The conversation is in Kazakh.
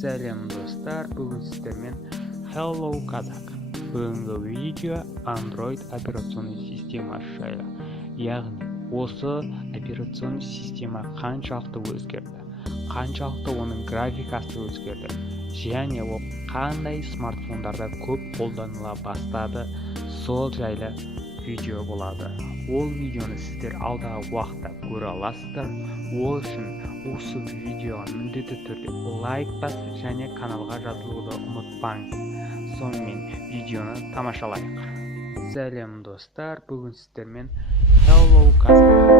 Сәлем достар, бүгін сіздермен Hello Kazakh. Бүгінгі видео Android операционный системасы жайлы. Яғни осы операционный система қаншалықты өзгерді, қаншалықты оның графикасы өзгерді, және ол қандай смартфондарда көп қолданыла бастады, сол жайлы видео болады. Ол видеоны сіздер алдағы уақытта көре аласыздар. Ол үшін осы видеоны міндетті түрде лайк басып және каналға жазылуды ұмытпаңыз. Сонымен видеоны тамашалайық. Сәлем достар, бүгін сіздермен Hello Kazakh